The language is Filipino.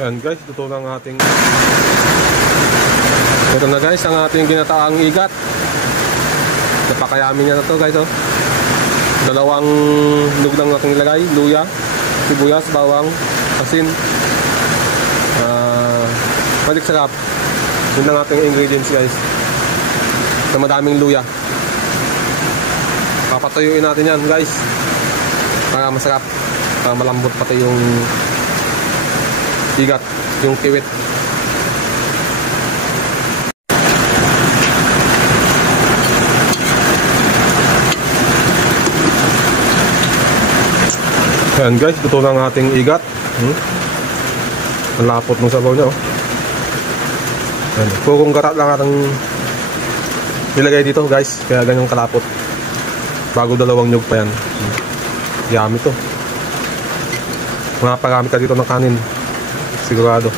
Ayan guys, ito lang ating ito na guys, ang ating ginataang igat. Napakayamin niya na to guys, oh. Dalawang lug lang ating ilagay, luya, sibuyas, bawang, asin, balik sarap. Yun lang ating ingredients guys, na madaming luya. Papatuyuin natin yan guys para masarap, para malambot pati yung igat, yung kiwit. Ayan guys, ito lang ating igat. Ang lapot ng sabaw niya, oh. Ayan, purong garat lang ating nilagay dito guys, kaya ganyang kalapot. Bago dalawang nyug pa yan. Yummy to. Maparami ka dito ng kanin, sigurado.